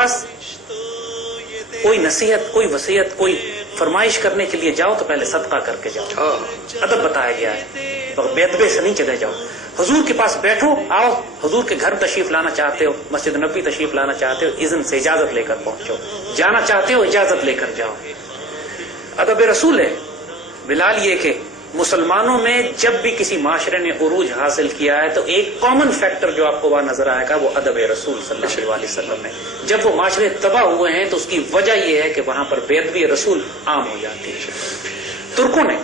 पास कोई नसीहत, कोई वसीयत, कोई फरमाइश करने के लिए जाओ तो पहले सदका करके जाओ। अदब बताया गया है, तो बेदबे से नहीं चले जाओ। हुजूर के पास बैठो, आओ, हुजूर के घर तशरीफ लाना चाहते हो, मस्जिद नबी तशरीफ लाना चाहते हो, इज़्न से इजाजत लेकर पहुंचो। जाना चाहते हो, इजाजत लेकर जाओ। अदब रसूल है बिलाल ये कि मुसलमानों में जब भी किसी माशरे ने उरूज हासिल किया है तो एक कॉमन फैक्टर जो आपको वहां नजर आएगा वो अदब रसूल सल्लल्लाहु अलैहि वसल्लम है। जब वो माशरे तबाह हुए हैं तो उसकी वजह यह है कि वहां पर बेअदबी रसूल आम हो जाती है। तुर्कों ने,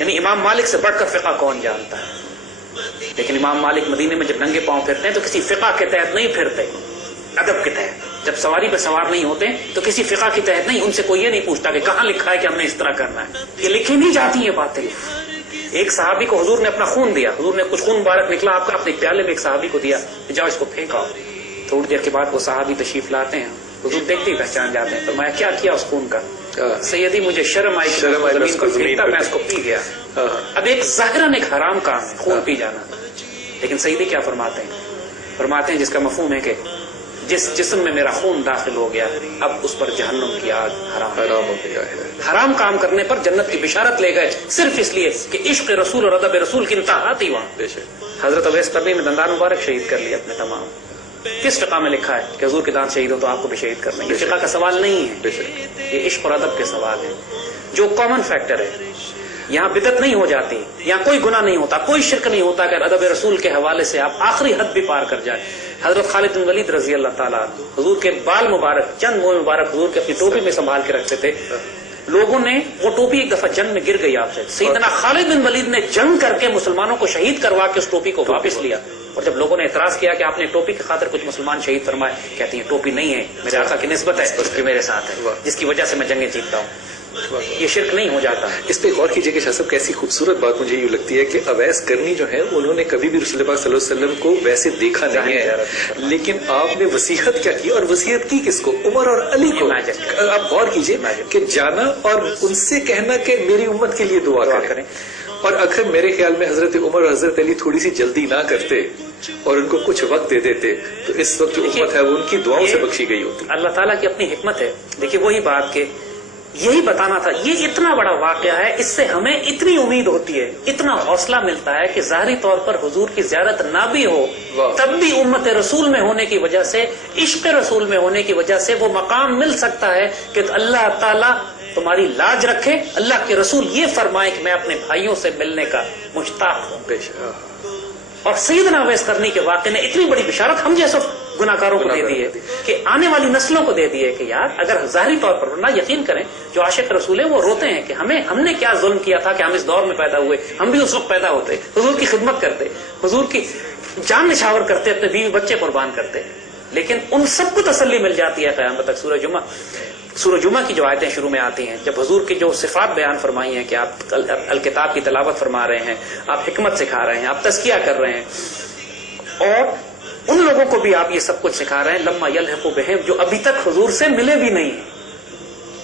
यानी इमाम मालिक से बढ़कर फिका कौन जानता है, लेकिन इमाम मालिक मदीने में जब नंगे पांव फिरते हैं तो किसी फिका के तहत नहीं फिरते, अदब के तहत। जब सवारी पर सवार नहीं होते तो किसी फिका के तहत नहीं, उनसे कोई ये नहीं पूछता कि कहाँ लिखा है कि हमने इस तरह करना है, ये लिखी नहीं जाती ये बातें। एक सहाबी को हुजूर ने अपना खून दिया, हुजूर ने कुछ खून मुबारक निकला आपका, अपने प्याले में एक सहाबी को दिया, जाओ इसको फेंकाओ। थोड़ी देर के बाद वो सहाबी तशरीफ लाते हैं, हुजूर देखते ही पहचान जाते हैं, तो मैं क्या किया उस खून का, सैयदी मुझे शर्म आई, जमीन को फेंकता, मैं इसको पी गया। अब एक ज़ाहिरन एक हराम काम है खून पी जाना, लेकिन सैयदी क्या फरमाते हैं, फरमाते हैं जिसका मफहूम है कि जिस जिस्म में मेरा खून दाखिल हो गया अब उस पर जहन्नुम की आग हराम हो गया है। हराम काम करने पर जन्नत की बिशारत ले गए सिर्फ इसलिए कि इश्क रसूल और अदब रसूल की इंतहा थी वहां। हजरत अवैस करनी में दंदान मुबारक शहीद कर लिया अपने तमाम। किस फिका में लिखा है कि हुजूर के दांत शहीद हो तो आपको भी शहीद करना? ये फिका का सवाल नहीं है, ये इश्क और अदब के सवाल है जो कॉमन फैक्टर है। यहाँ बिदत नहीं हो जाती, यहाँ कोई गुनाह नहीं होता, कोई शिरक नहीं होता कि अदब रसूल के हवाले से आप आखिरी हद भी पार कर जाए। हजरत खालिद बिन वलीद रजी अल्लाह ताला हुजूर के बाल मुबारक, चंद मोह मुबारक हुजूर के अपनी टोपी में संभाल के रखते थे। लोगों ने वो टोपी एक दफा जंग में गिर गई आपसे, सैयदना खालिद बिन वलीद ने जंग करके मुसलमानों को शहीद करवा के उस टोपी को वापस लिया। और जब लोगों ने एतराज किया कि आपने टोपी की खातिर कुछ मुसलमान शहीद फरमाए, कहती है टोपी नहीं है, मेरे आका की निस्बत है जो मेरे साथ है, जिसकी वजह से मैं जंगें जीतता हूँ। ये शिरक नहीं हो जाता। इस पे गौर कीजिए कि शाह साहब कैसी खूबसूरत बात मुझे यूँ लगती है कि अवैस करनी जो है उन्होंने कभी भी रसूल पाक सल्लल्लाहु अलैहि वसल्लम को वैसे देखा नहीं है, लेकिन आपने वसीयत क्या की, और वसीयत की किसको? उमर और अली को। आप गौर कीजिए कि जाना और उनसे कहना कि मेरी उम्मत के लिए दुआ करें। और अगर मेरे ख्याल में हजरत उमर और हजरत अली थोड़ी सी जल्दी ना करते और उनको कुछ वक्त दे देते तो इस वक्त जो उम्मत है वो उनकी दुआओं से बख्शी गई होती। अल्लाह ताला की अपनी हिकमत है। देखिए वही बात के यही बताना था, ये इतना बड़ा वाकया है, इससे हमें इतनी उम्मीद होती है, इतना हौसला मिलता है कि ज़ाहिरी तौर पर हुजूर की ज़ियारत ना भी हो तब भी उम्मत रसूल में होने की वजह से, इश्क रसूल में होने की वजह से वो मकाम मिल सकता है कि अल्लाह ताला तुम्हारी लाज रखे। अल्लाह के रसूल ये फरमाए कि मैं अपने भाइयों से मिलने का मुश्ताक हूँ। और सैयदना अवैस करनी के वाक़े ने इतनी बड़ी बिशारत हम जैसे गुनाहगारों को दे दी है कि आने वाली नस्लों को दे दी है कि यार अगर ज़ाहिरी तौर पर ना यकीन करें, जो आशिक रसूल है वो रोते हैं कि हमने क्या जुल्म किया था कि हम इस दौर में पैदा हुए, हम भी उस वक्त पैदा होते, हुजूर की खिदमत करते, हुजूर की जान निछावर करते, अपने बीवी बच्चे कुर्बान करते, लेकिन उन सबको तसल्ली मिल जाती है क़यामत तक। सूरह जुमा की जो आयतें शुरू में आती हैं, जब हुजूर की जो सिफात बयान फरमाई हैं कि आप अल किताब की तलावत फरमा रहे हैं, आप हिकमत सिखा रहे हैं, आप तज़किया कर रहे हैं, और उन लोगों को भी आप ये सब कुछ सिखा रहे हैं लम्मा यल्हक़ु बिहिम, जो अभी तक हुजूर से मिले भी नहीं है।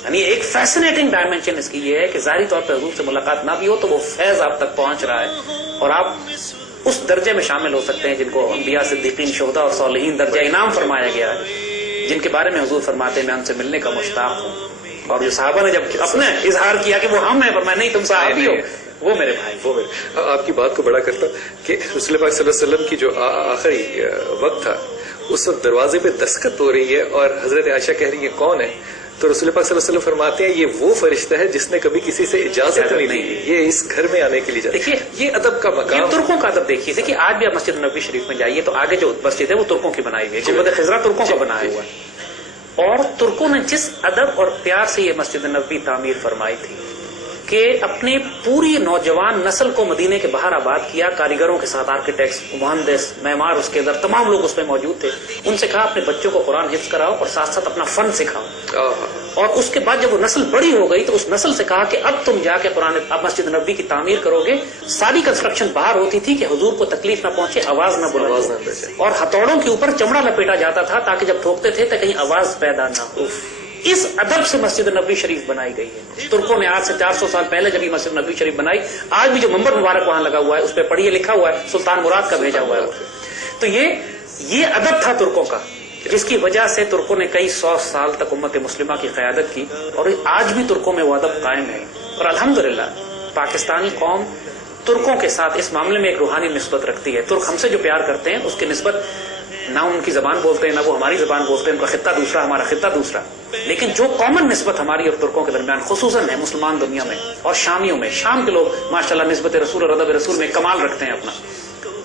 यानी एक फैसिनेटिंग डायमेंशन इसकी ये है कि ज़ाहिरी तौर पर हुजूर से मुलाकात ना भी हो तो वो फैज़ आप तक पहुंच रहा है और आप उस दर्जे में शामिल हो सकते हैं जिनको अंबिया, सिद्दीकीन, शुहदा और सालिहीन दर्जा इनाम फरमाया गया है, जिनके बारे में हुजूर फरमाते हैं मैं उनसे मिलने का मुश्ताक हूँ। और जो सहाबा ने जब अपने इजहार किया कि वो हम हैं, फरमाया नहीं तुम सहाबी हो, वो मेरे भाई, वो मेरे। आपकी बात को बड़ा करता कि रसूल पाक सल्लल्लाहु अलैहि वसल्लम की जो आखिरी वक्त था उस वक्त दरवाजे पे दस्तखत हो रही है और हजरत आयशा कह रही है कौन है, तो रसूल पाक सल्लल्लाहु अलैहि वसल्लम फरमाते हैं ये वो फरिश्ता है जिसने कभी किसी से इजाजत नहीं ली, ये इस घर में आने के लिए। देखिए ये अदब का मकाम, ये तुर्कों का अदब देखिए। देखिए आज भी आप मस्जिद नबी शरीफ में जाइए तो आगे जो मस्जिद है वो तुर्कों की बनाई हुई है, गुंबद खिजरा तुर्कों का बनाया हुआ है, और तुर्कों ने जिस अदब और प्यार से ये मस्जिद नबी तामीर फरमाई थी कि अपनी पूरी नौजवान नस्ल को मदीने के बाहर आबाद किया, कारीगरों के साथ, आर्किटेक्ट्स, मुहंदिस, मेमार उसके अंदर तमाम लोग उसमें मौजूद थे। उनसे कहा अपने बच्चों को कुरान हिफ्ज कराओ और साथ साथ अपना फन सिखाओ। और उसके बाद जब वो नस्ल बड़ी हो गई तो उस नस्ल से कहा कि अब तुम जाके कुरान, अब मस्जिद नबी की तामीर करोगे। सारी कंस्ट्रक्शन बाहर होती थी कि हुजूर को तकलीफ ना पहुंचे, आवाज ना बुलंद, और हथौड़ों के ऊपर चमड़ा लपेटा जाता था ताकि जब ठोकते थे तो कहीं आवाज पैदा ना हो। इस अदब से मस्जिद नबी शरीफ बनाई गई है। तुर्कों ने आज से 400 साल पहले जब ये मस्जिद नबी शरीफ बनाई, आज भी जो मंबर मुबारक वहां लगा हुआ है उस पर पढ़िए लिखा हुआ है सुल्तान मुराद का भेजा हुआ है। तो ये अदब था तुर्कों का جس کی وجہ سے ترکوں نے کئی 100 سال تک امت مسلمہ کی قیادت کی، اور آج بھی ترکوں میں وہ ادب قائم ہے. اور الحمدللہ پاکستانی قوم ترکوں کے ساتھ اس معاملے میں ایک روحانی نسبت رکھتی ہے. ترک ہم سے جو پیار کرتے ہیں اس کی نسبت نہ ان کی زبان بولتے ہیں، نہ وہ ہماری زبان بولتے ہیں، ان کا خطہ دوسرا، ہمارا خطہ دوسرا، لیکن جو کامن نسبت ہماری اور ترکوں کے درمیان خصوصاً ہے مسلمان دنیا میں اور شامیوں میں، شام کے لوگ ماشاءاللہ نسبت رسول اور ادب رسول میں کمال رکھتے ہیں اپنا،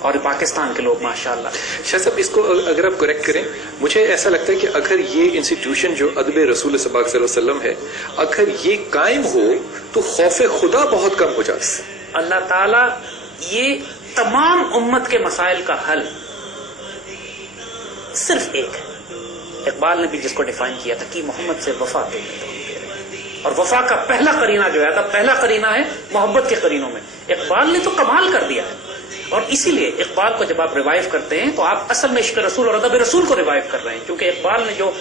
اور پاکستان کے لوگ ماشاءاللہ. شاہ صاحب اس کو اگر آپ کریکٹ کریں، مجھے ایسا لگتا ہے کہ اگر یہ انسٹیٹیوشن جو ادب رسول صلی اللہ علیہ وسلم ہے اگر یہ قائم ہو تو خوف خدا بہت کم ہو جاتا ہے. اللہ تعالیٰ یہ تمام امت کے مسائل کا حل صرف ایک ہے. اقبال نے بھی جس کو ڈیفائن کیا تھا کہ محمد سے وفا تو اور وفا کا پہلا قرینہ جو ہے پہلا قرینہ ہے محبت کے قرینوں میں. اقبال نے تو کمال کر دیا ہے، اور اسی لیے اقبال کو جب آپ ریوائیو کرتے ہیں تو آپ اصل میں عشق رسول اور ادب رسول کو ریوائیو کر رہے ہیں، کیونکہ اقبال نے جو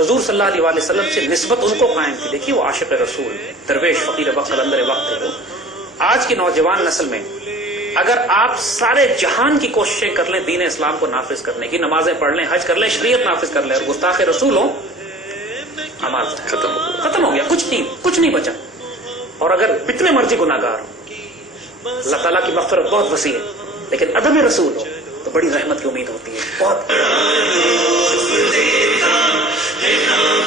حضور صلی اللہ علیہ وسلم سے نسبت ان کو قائم کی. دیکھیے وہ عاشق رسول، درویش، فقیر وقت، قلندر وقت ہے. وہ آج کی نوجوان نسل میں اگر آپ سارے جہان کی کوششیں کر لیں دین اسلام کو نافذ کرنے کی، نمازیں پڑھ لیں، حج کر لیں، شریعت نافذ کر لیں، اور گستاخ رسول ہوں، ہمارا ختم ہو گیا، کچھ نہیں بچا. اور اگر کتنے مرضی گناہگار ہوں، اللہ تعالیٰ کی مغفرت بہت وسیع ہے، لیکن ادب رسول ہو تو بڑی رحمت کی امید ہوتی ہے. بہت